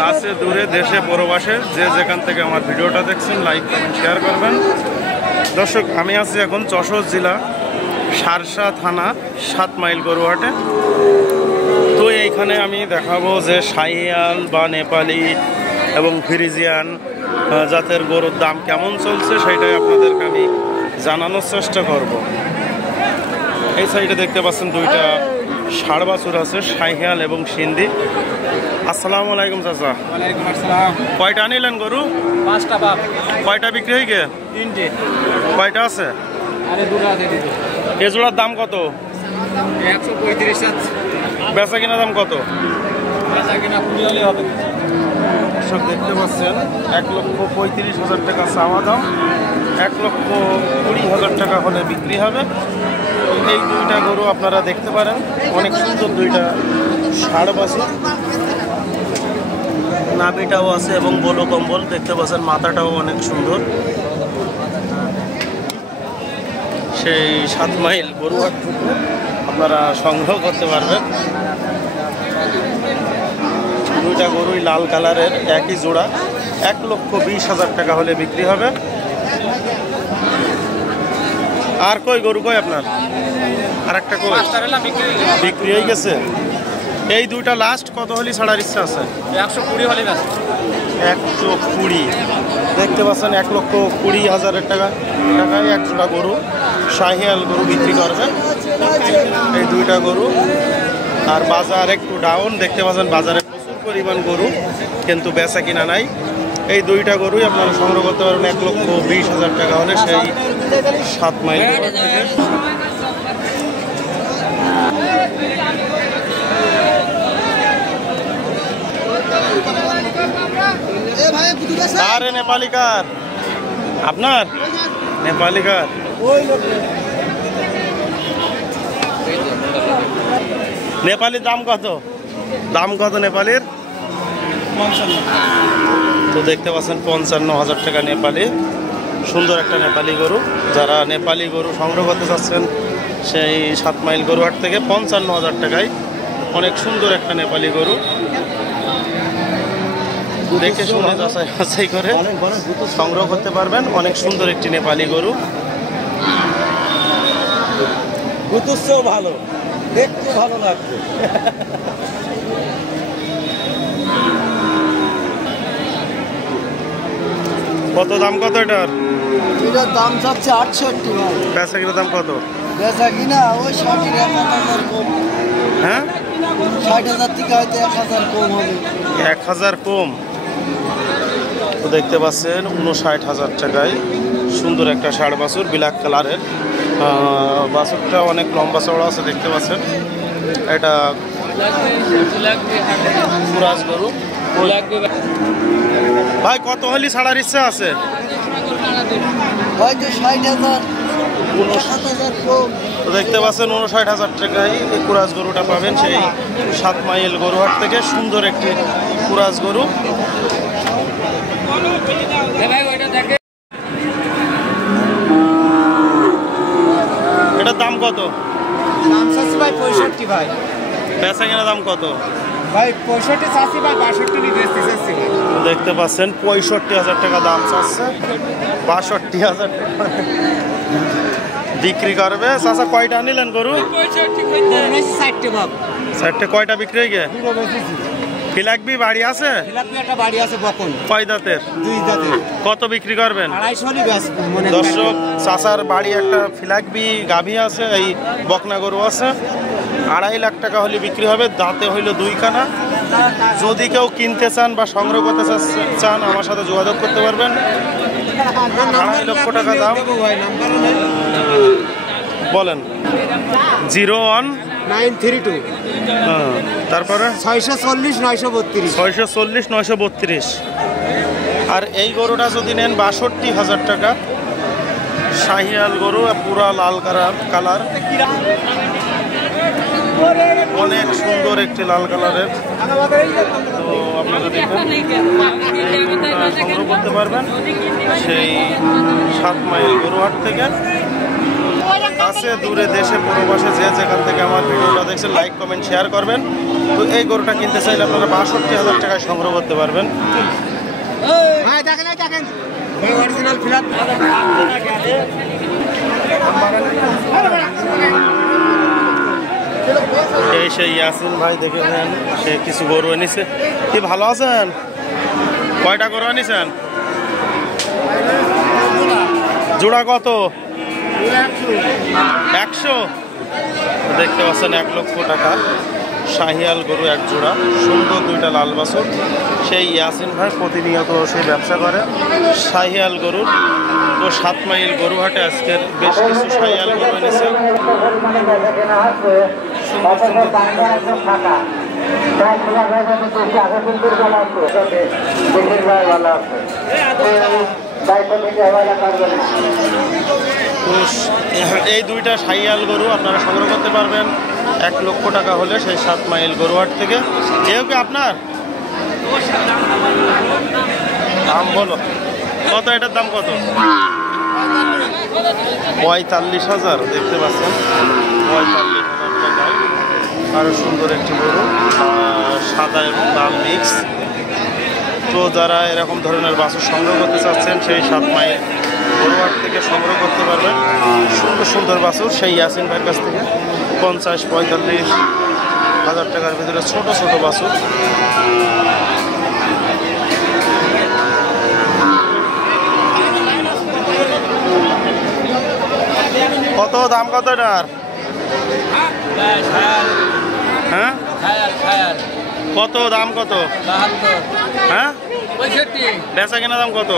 কাছে দূরে দেশে প্রবাসে যে যেখান থেকে আমার ভিডিওটা দেখছেন লাইক কমেন্ট শেয়ার করবেন। দর্শক, আমি আছি এখন যশোর জেলা সারসা থানা 7 মাইল গরুহাটে। তো এইখানে আমি দেখাবো যে শাহিয়াল বা নেপালি এবং ফ্রিজিয়ান জাতের গরুর দাম কেমন চলছে সেটাই আপনাদেরকে আমি জানানোর চেষ্টা করব। এই সাইডে দেখতে পাচ্ছেন দুইটা ষাড় বাছুর আছে, শাহিয়াল এবং সিন্ধি। আসসালামু আলাইকুম চাচা। ওয়ালাইকুম আসসালাম। কয়টা নিলেন গরু? 5টা বাপ। কয়টা বিক্রি হয়ে গে? 3টে। কয়টা আছে? আরে দুটো আছে। এ জোড়ার দাম কত? 135 আছে। বেচা কিনা দাম কত? বেচা কিনা 20 হলে হবে। সব দেখতে পাচ্ছেন 1,35,000 টাকা চাওয়া দাম, 1,20,000 টাকা হলে বিক্রি হবে। এই দুইটা গরু আপনারা দেখতে পারেন, অনেক সুন্দর দুইটা ষাড় বাছুর। নাভিটাও আছে এবং গোলো কম্বল দেখতে পাচ্ছেন, মাথাটাও অনেক সুন্দর। সেই 7 মাইল গরুহাট থেকে আপনারা সংগ্রহ করতে পারবেন। দুইটা গরুই লাল কালারের, একই জোড়া, 1,20,000 টাকা হলে বিক্রি হবে। আর কই গরু কই আপনার? আর একটা কই বিক্রি হয়ে গেছে। এই দুইটা লাস্ট কত হলে ছাড়ার ইচ্ছা আছে? 120 হলে বেচা। 120 দেখতে পাচ্ছেন, 1,20,000 টাকায় এক জোড়া গরু শাহিয়াল গরু বিক্রি করবে এই দুইটা গরু। আর বাজার একটু ডাউন দেখতে পাচ্ছেন, বাজারে প্রচুর পরিমাণ গরু কিন্তু বেচা কিনা নাই। এই দুইটা গরুই আপনারা সংগ্রহ করতে পারবেন 1,20,000 টাকা হলে সেই 7 মাইল থেকে। আরে নেপালি কার? আপনার নেপালি কার? নেপালির দাম কত? দাম কত নেপালির? 55। তো দেখতে পাচ্ছেন 55,000 টাকা নেপালি। সুন্দর একটা নেপালি গরু। যারা নেপালি গরু সংগ্রহ করতে চাচ্ছেন সেই 7 মাইল গরুহাট থেকে 55,000 টাকায় অনেক সুন্দর একটা নেপালি গরু দেখে শুনে যাচাই করে সংগ্রহ করতে পারবেন। অনেক সুন্দর একটি নেপালি গরু, গুতুসও ভালো, দেখতে ভালো লাগবে। কত দাম কত এটার? এটার দাম যাচ্ছে 68 ভাই। বেচা কিনা দাম কত? বেচা কিনা ওই 60,000 কম। হ্যাঁ, 60,000 থেকে হয়তো 1,000 কম হবে। 1,000 কম। তো দেখতে পাচ্ছেন 59,000 টাকায় সুন্দর একটা ষাড় বাছুর, ব্ল্যাক কালারের। বাছুরটা অনেক লম্বা চওড়া আছে দেখতে পাচ্ছেন। এটা কুরাজ গরু। ভাই কত হলি ছাড়ার ইচ্ছা আছে? হয়তো 60,000, 1,000 কম। তো দেখতে পাচ্ছেন 59,000 টাকায় এই কুরাজ গরুটা পাবেন সেই 7 মাইল গরুহাট থেকে। সুন্দর একটি কুরাজ গরু। এটার দাম কত? দাম চাচ্ছি ভাই 65 ভাই। বেচা কেনা দাম কত? ভাই 65 চাচ্ছি ভাই, 62 নি বেচতে চাচ্ছি। দেখতে পাচ্ছেন 65,000 টাকা দাম চাচ্ছে, 62,000 টাকা বিক্রি করবে। চাচা কয়টা নিলেন গরু? 60 বাপ। 4টে। কয়টা বিক্রি হয়ে গে? ফিলাকবি বাড়ি আছে? একটা বাড়ি আছে বকন। কয় দাঁতের? 2 দাঁতের। কত বিক্রি করবেন? 250 হলে বেচ মনে। দর্শক, চাচার বাড়ি একটা ফিলাকবি গাভী আছে, এই বকনা গরু আছে, 2.5 লাখ টাকা হলে বিক্রি হবে। দাঁতে হইল 2 কানা। যদি কেউ কিনতে চান বা সংগ্রহ করতে চান আমার সাথে যোগাযোগ করতে পারবেন। 2.5 লক্ষ টাকা দাম। বলেন 01932। তারপরে 640 932। 640 932। আর এই গরুটা যদি নেন 62,000 টাকা, শাহিয়াল গরু, পুরা লাল কালার, অনেক সুন্দর একটি লাল কালারের। তো আপনারা দেখেন সংগ্রহ করতে পারবেন সেই 7 মাইল গরুহাট থেকে। কাছে দূরে দেশে প্রবাসে যে যেখান থেকে আমার ভিডিওটা দেখছেন লাইক কমেন্ট শেয়ার করবেন। তো এই গরুটা কিনতে চাইলে আপনারা 62,000 টাকায় সংগ্রহ করতে পারবেন। এই সেই ইয়াসিন ভাই দেখে নেন, সে কিছু গরু এনেছে। কি ভালো আছেন? কয়টা গরু এনেছেন? জোড়া কত? 100। দেখতে পাচ্ছেন 1 লক্ষ টাকা শাহিয়াল গরু এক জোড়া, সুন্দর 2টা লাল বাছুর। সেই ইয়াসিন ভাই প্রতিনিয়ত সেই ব্যবসা করে শাহিয়াল গরুর। তো 7 মাইল গরু হাটে আজকের বেশ কিছু শাহিয়াল গরু এনেছে। এই 2টা শাহিয়াল গরু আপনারা সংগ্রহ করতে পারবেন 1 লক্ষ টাকা হলে সেই 7 মাইল গরুহাট থেকে। কেউ কি আপনার দাম বলো কত? এটার দাম কত? 45,000। দেখতে পাচ্ছেন 45,000 টাকায় আরো সুন্দর একটি গরু, সাদা এবং লাল মিক্স। তো যারা এরকম ধরনের বাছুর সংগ্রহ করতে চাচ্ছেন সেই 7 মাইল গরুহাট থেকে সংগ্রহ করতে পারবেন সুন্দর সুন্দর বাছুর সেই ইয়াসিন ভাইয়ের কাছ থেকে। 50-45,000 টাকার ভিতরে ছোট ছোট বাছুর। কত দাম? কত এটার? হ্যাঁ কত দাম? কত? হ্যাঁ বেচা কেনা দাম কত?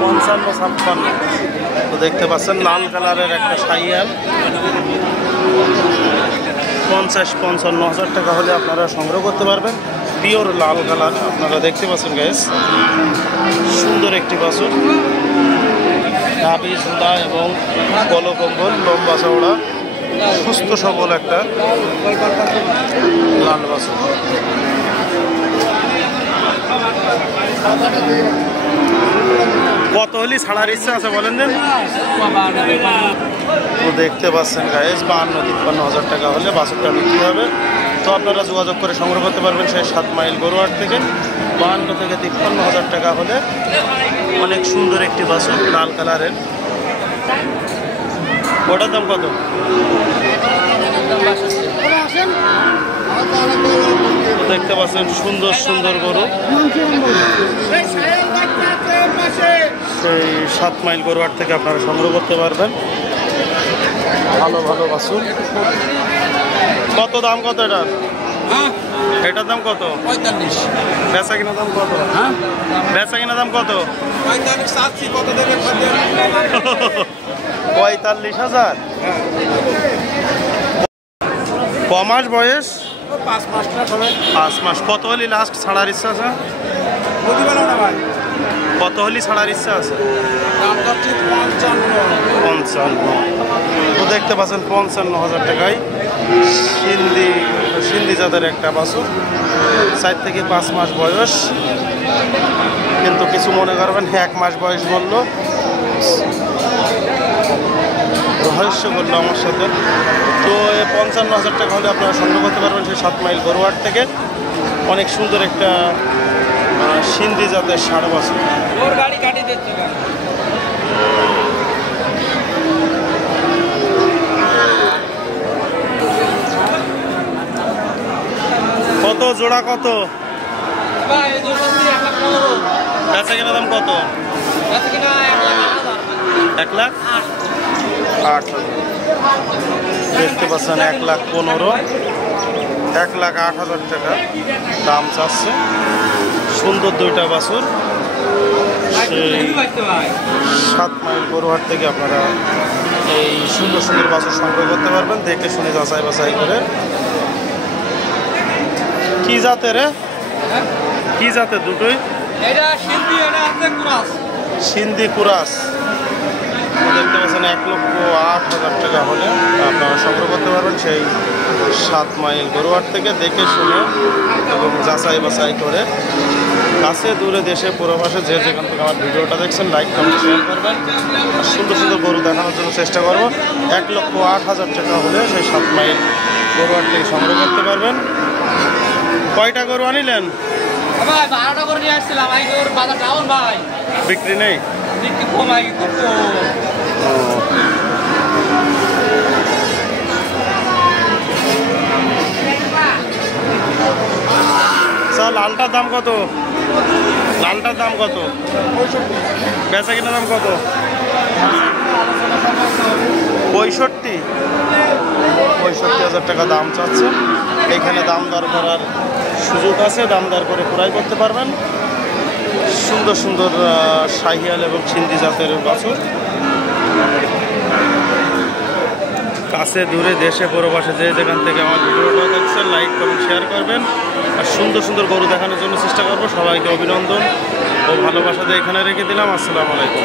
55-56। তো দেখতে পাচ্ছেন লাল কালারের একটা শাহিয়াল 50-55,000 টাকা হলে আপনারা সংগ্রহ করতে পারবেন। পিওর লাল কালার আপনারা দেখতে পাচ্ছেন গাইস, সুন্দর একটি বাছুর, নাভি ঝুলা এবং কলকম্বল, লম্বা চওড়া, সুস্থ সবল একটা লাল বাছুর। কত হলি ছাড়ার ইচ্ছা আছে বলেন দেন? তো দেখতে পাচ্ছেন গাইস 52-53,000 টাকা হলে বাছুরটা বিক্রি হবে। তো আপনারা যোগাযোগ করে সংগ্রহ করতে পারবেন সেই 7 মাইল গরুহাট থেকে। 52-53,000 টাকা হলে অনেক সুন্দর একটি বাছুর লাল কালারের। ওটার দাম কত? দেখতে পাচ্ছেন সুন্দর সুন্দর গরু সেই 7 মাইল গরুহাট থেকে আপনারা সংগ্রহ করতে পারবেন ভালো ভালো বাছুর। কত দাম? কত এটার? এটার দাম কত? 45। বেচা কিনা দাম কত? বেচা কিনা দাম কত? 45,000। কমাস বয়স? 5 মাস। কত হলি লাস্ট ছাড়ার ইচ্ছা আছে? কত হলি ছাড়ার ইচ্ছা আছে? 55। তো দেখতে পাচ্ছেন 55,000 টাকায় সিন্ধি জাতের একটা বাছুর, 4 থেকে 5 মাস বয়স। কিন্তু কিছু মনে করবেন 1 মাস বয়স বললো, রহস্য করলো আমার সাথে। তো 55,000 টাকা হলে আপনারা সংগ্রহ করতে পারবেন সেই 7 মাইল গরুহাট থেকে অনেক সুন্দর একটা সিন্ধি জাতের ষাঁড় বাছুর। কত জোড়া? কত বেচা কেনা দাম? কত? 1,08,000। দেখতে পাচ্ছেন 1,15,000, 1,08,000 টাকা দাম চাচ্ছে। সুন্দর 2টা বাছুর সেই 7 মাইল গরুহাট থেকে আপনারা এই সুন্দর সুন্দর বাছুর সংগ্রহ করতে পারবেন দেখে শুনে যাচাই বাছাই করে। কি জাতের? কি জাতের দুটোই? সিন্ধি কুরাস। দেখতে পাচ্ছেন 1,08,000 টাকা হলে আপনারা সংগ্রহ করতে পারবেন সেই 7 মাইল গরুহাট থেকে দেখে শুনে এবং যাচাই বাছাই করে। কাছে দূরে দেশে প্রবাসে যে যেখান থেকে আমার ভিডিওটা দেখছেন লাইক কমেন্ট শেয়ার করবেন। আর সুন্দর সুন্দর গরু দেখানোর জন্য চেষ্টা করবো। 1,08,000 টাকা হলে সেই 7 মাইল গরুহাট থেকে সংগ্রহ করতে পারবেন। কয়টা গরু আনিলেন? ভাই 12টা করে নিয়ে আসছিলাম, এই গরুর বাজার ডাউন ভাই, বিক্রি নেই? বিক্রি কমাই খুব কম। লালটার দাম কত? লালটার দাম কত? বেচা কিনা দাম কত? 65,000 টাকা দাম চাচ্ছে। এখানে দাম দর করার সুযোগ আছে, দাম দর করে ক্রয় করতে পারবেন। সুন্দর সুন্দর শাহিয়াল এবং সিন্ধি জাতের বাছুর। কাছে দূরে দেশে প্রবাসে যে যেখান থেকে আমার ভিডিওটা দেখছেন লাইক কমেন্ট শেয়ার করবেন। আর সুন্দর সুন্দর গরু দেখানোর জন্য চেষ্টা করবো। সবাইকে অভিনন্দন ও ভালোবাসা দিয়ে এখানে রেখে দিলাম। আসসালামু আলাইকুম।